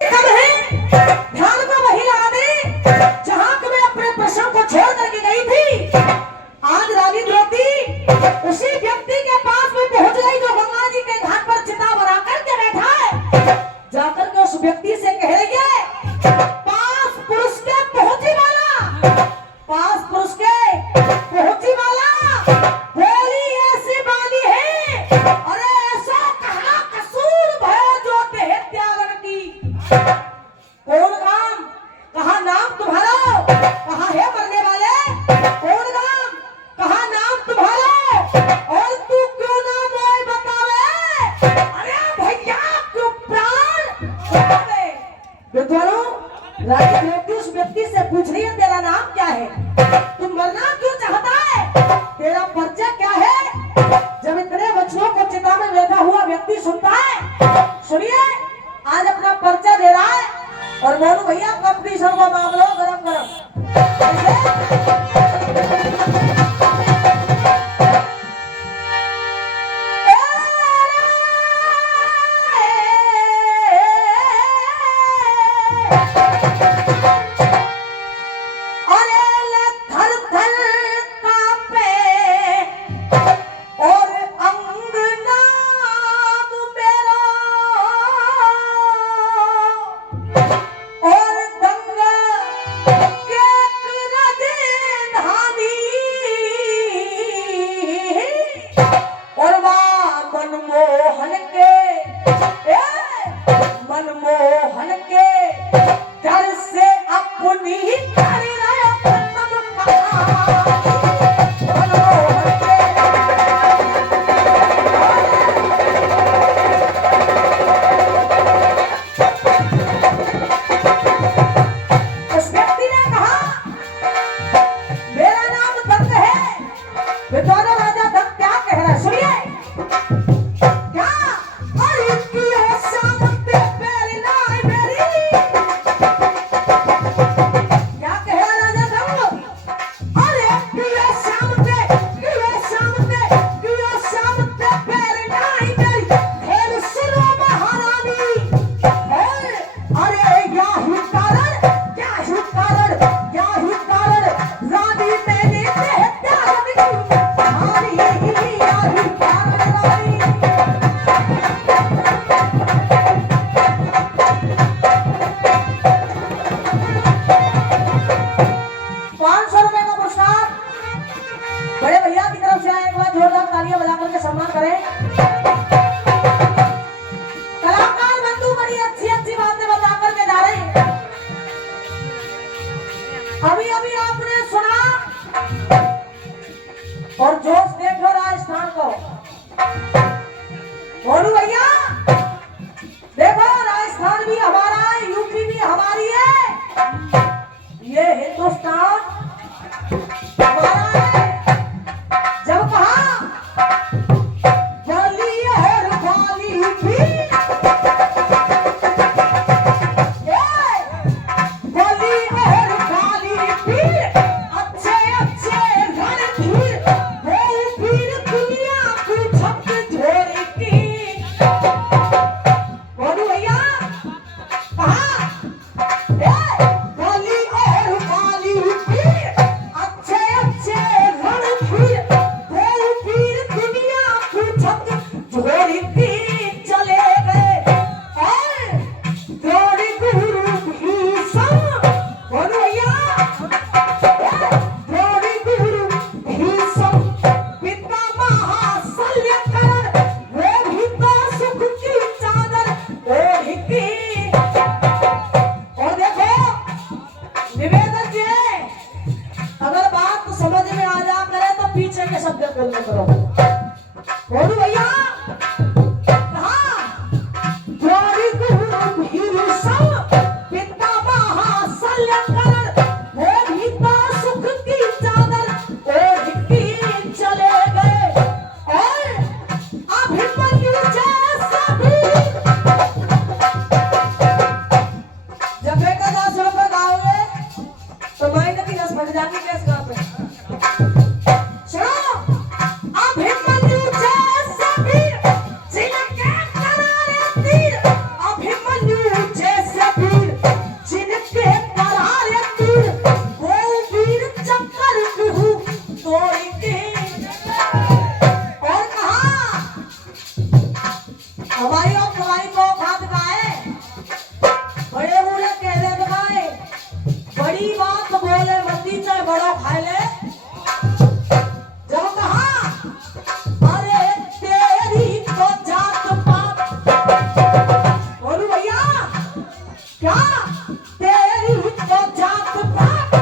कब है ध्यान को वही लगा दे जहां को मैं अपने प्रश्न को छोड़ करके गई थी। आज रानी द्रौपदी उसी व्यक्ति के पास में पहुंच गई जो गंगा जी के घाट पर चिता बना करके बैठा है। जाकर के उस व्यक्ति से कह रही है पास पुरुष के पहुंची वाला, पास पुरुष के पहुंची वाला बोली ऐसी बानी है। अरे ऐसा कहा कसूर भय जो देह त्यागन की। कौन काम कहा नाम तुम्हारा, कहा है मरने वाले कौन काम कहा नाम तुम्हारा, और तू क्यों ना मोए बतावे। अरे भैया क्यों प्राण छोड़े। विद्वानों रानी द्रौपदी उस व्यक्ति से पूछ रही है तेरा नाम क्या है, तुम मरना क्यों चाहता है, तेरा परिचय क्या है। जब इतने बच्चों को चिता में बैठा हुआ व्यक्ति सुनता है, सुनिए आज अपना परिचय दे रहा है। और मोनू भैया कंपटीशन को मामलो गरम गरम क्या तेरी तो जात पात,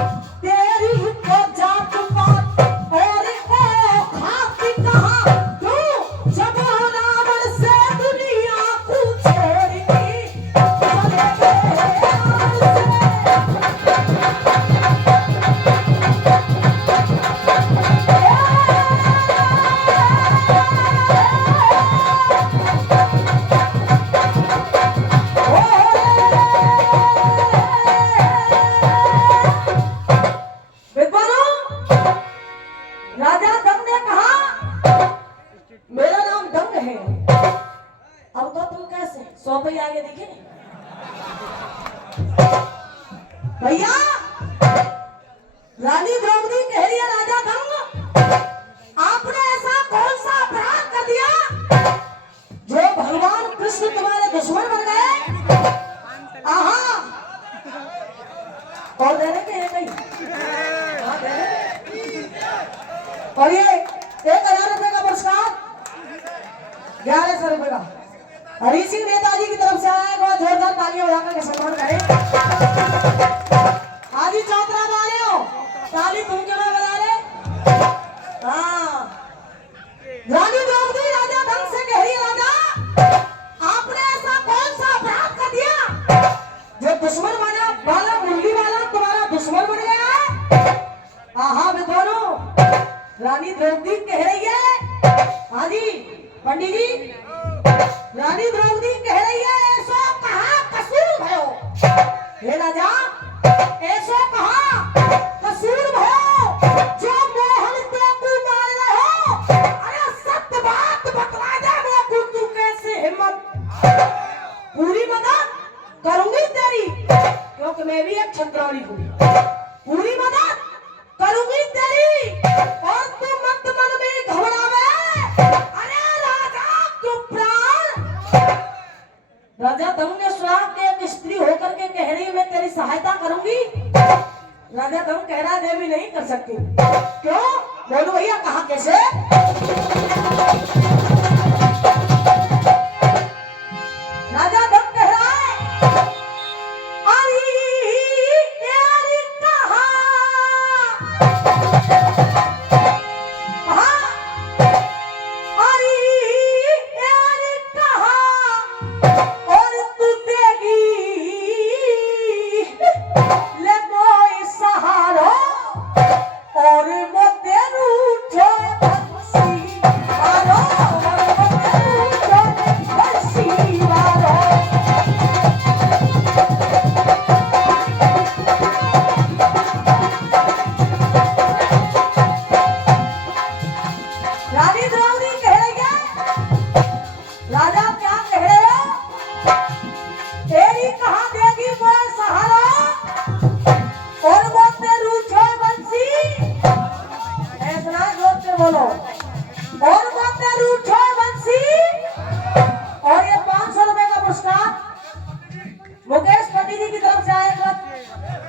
तेरी तो जात पात और ओ खाती कहाँ तू, जब रावण से दुनिया को छोड़ के चले गए विद्वानों, राजा दंग ने कहा मेरा नाम दंग है। अब तो तुम कैसे 100 पे आगे दिखे भैया। रानी द्रौपदी कह रही है राजा दंग आपने ऐसा कौन सा अपराध कर दिया जो भगवान कृष्ण तुम्हारे दुश्मन बन गए। आहा और देने के है कहीं और ये 1000 रुपए का पुरस्कार 1100 रुपए का हरी सिंह नेताजी की तरफ से आया है। बहुत जोरदार तालियां बजाकर के सम्मान करें। हाजी चौधरा वाले हो ताली तुम क्यों ना बजा रहे। हाँ रानी द्रौपदी राजा धन से कह रही है राजा आपने ऐसा कौन सा अपराध कर दिया जो दुश्मन वाला मुरली वाला तुम्हारा दुश्मन बन गया है। आहा विद्वानों, रानी द्रौपदी कह रही है हाजी पंडित जी, रानी द्रौपदी कह रही है ऐसो कहा कसूर भयो। हे राजा ऐसो कहा कसूर भयो जो मोहन को मार रहे हो। अरे सत्य बात बतला दे वो तू कैसे हिम्मत। पूरी मदद करूंगी तेरी क्योंकि मैं भी एक छत्रौली हूँ। पूरी मदद करूंगी तेरी और तू मत मन में घबरावे। अरे राजा तू प्राण। राजा दंग ने श्राप के एक स्त्री होकर के कह रही मैं तेरी सहायता करूंगी। राजा दंग कह रहा देवी नहीं कर सकती। क्यों बोलो भैया कहा कैसे। राजा दंग कह रहा है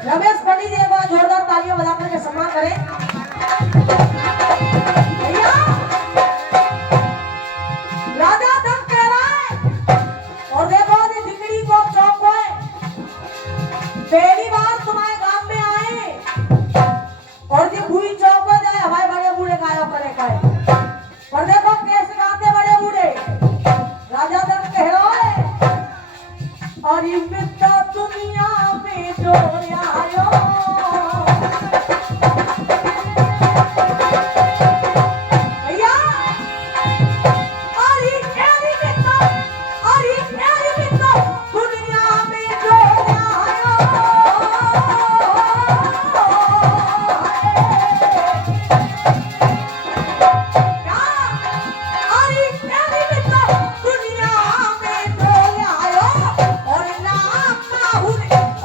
रमेश पंडित जी एक बार जोरदार तालियां बजाकर के सम्मान करें। भैया राजा दंग कह रहा है और देखो ये दिकड़ी को चौक है पहली बार तुम्हारे गांव में आए और ये भूई चौक हो जाए हमारे बड़े बूढ़े गायों करे का और देखो कैसे गाते बड़े बूढ़े। राजा दंग कह रहा है और ये मित्ता दुनिया में जो आयो भैया और ये मित्ता दुनिया में जो आयो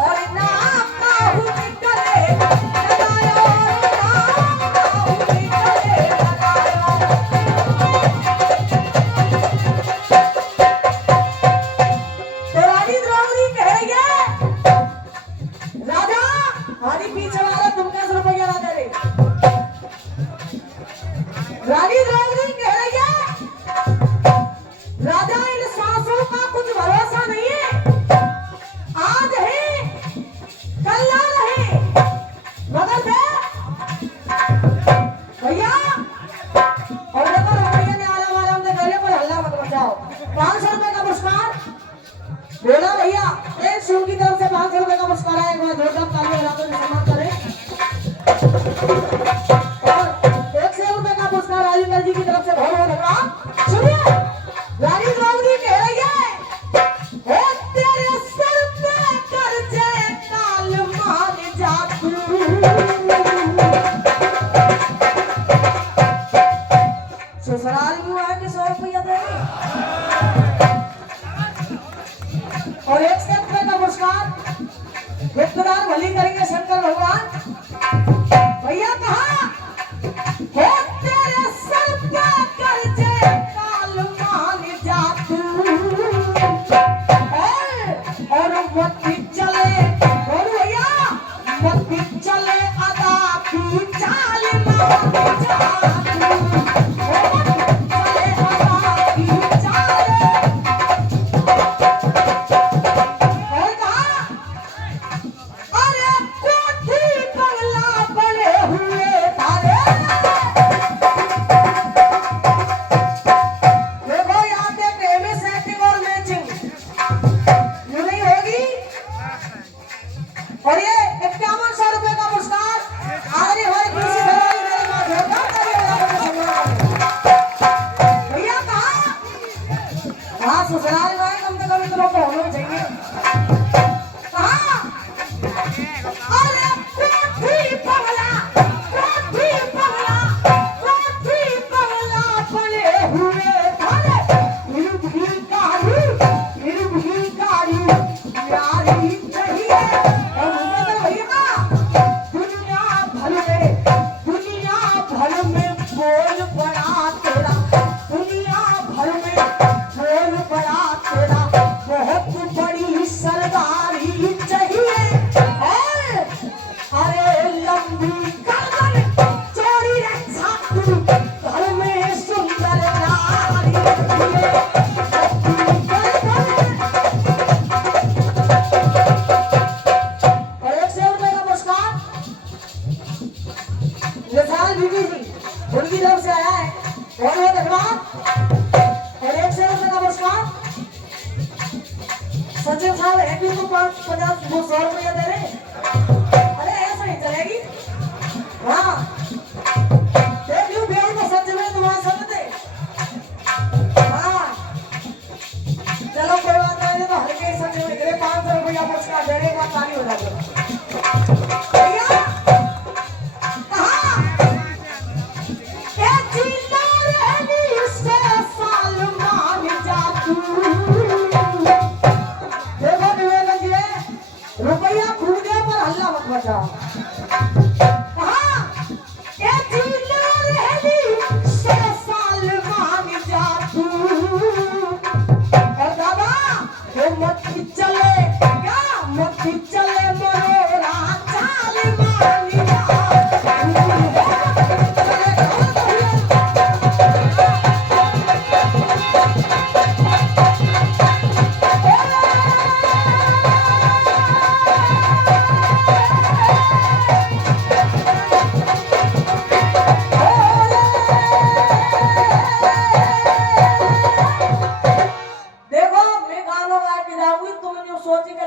और ना काहू निकले नमस्कार है, एक बार जोरदार तालियां बजाकर सम्मान करें। और 100 रुपए का पुरस्कार राजेंद्र जी की तरफ से बहुत बहुत धन्यवाद। सुनिए रानी द्रौपदी कह रही है, ओ तेरे सर पे कर्जे काल मान जा तू। ससुराल क्यों आए कि 100 रुपया दे, और 100 रुपए का पुरस्कार गुप्तदान भली करेंगे शंकर भगवान। भैया कहा, हो तेरे सर पे कर्जे काल मान जा तू, और मत चले, और भैया मत चले अदा की चाल मान जा तू। और ये 5100 रुपए का पुरस्कार आदरणीय हमारे कृषि सरकारी मेरे मां जोरदार भैया कहा ससुराल में कम से कम इतना तो होना चाहिए। कहा अरे कोठी पगला पले हुए थारे निर्भिकारी यारी चाहिए। बोल बड़ा तेरा, दुनिया भर में बोल बड़ा तेरा, बहुत बड़ी सरदारी चाहिए। अरे लंबी गर्दन चौड़ी रक्षा तू, घर में सुंदर नारी और 100 रुपए का पुरस्कार विशाल बीबी जी उनकी तरफ से आया है, बहुत बहुत धन्यवाद। और 100 रुपए का पुरस्कार सचिव साहब हैप्पी को 50 वो 100 रुपया दे रहे। अरे ऐसा ही चलेगी। हाँ देख लू बेल को सच में तुम्हारे समझते। हाँ चलो कोई बात नहीं, तो हल्के सच में 500 रुपया पुरस्कार दे रहे, ताली हो जाती। रुपया खूदे पर हल्ला मत बचा। और दादा वो मत चले क्या मत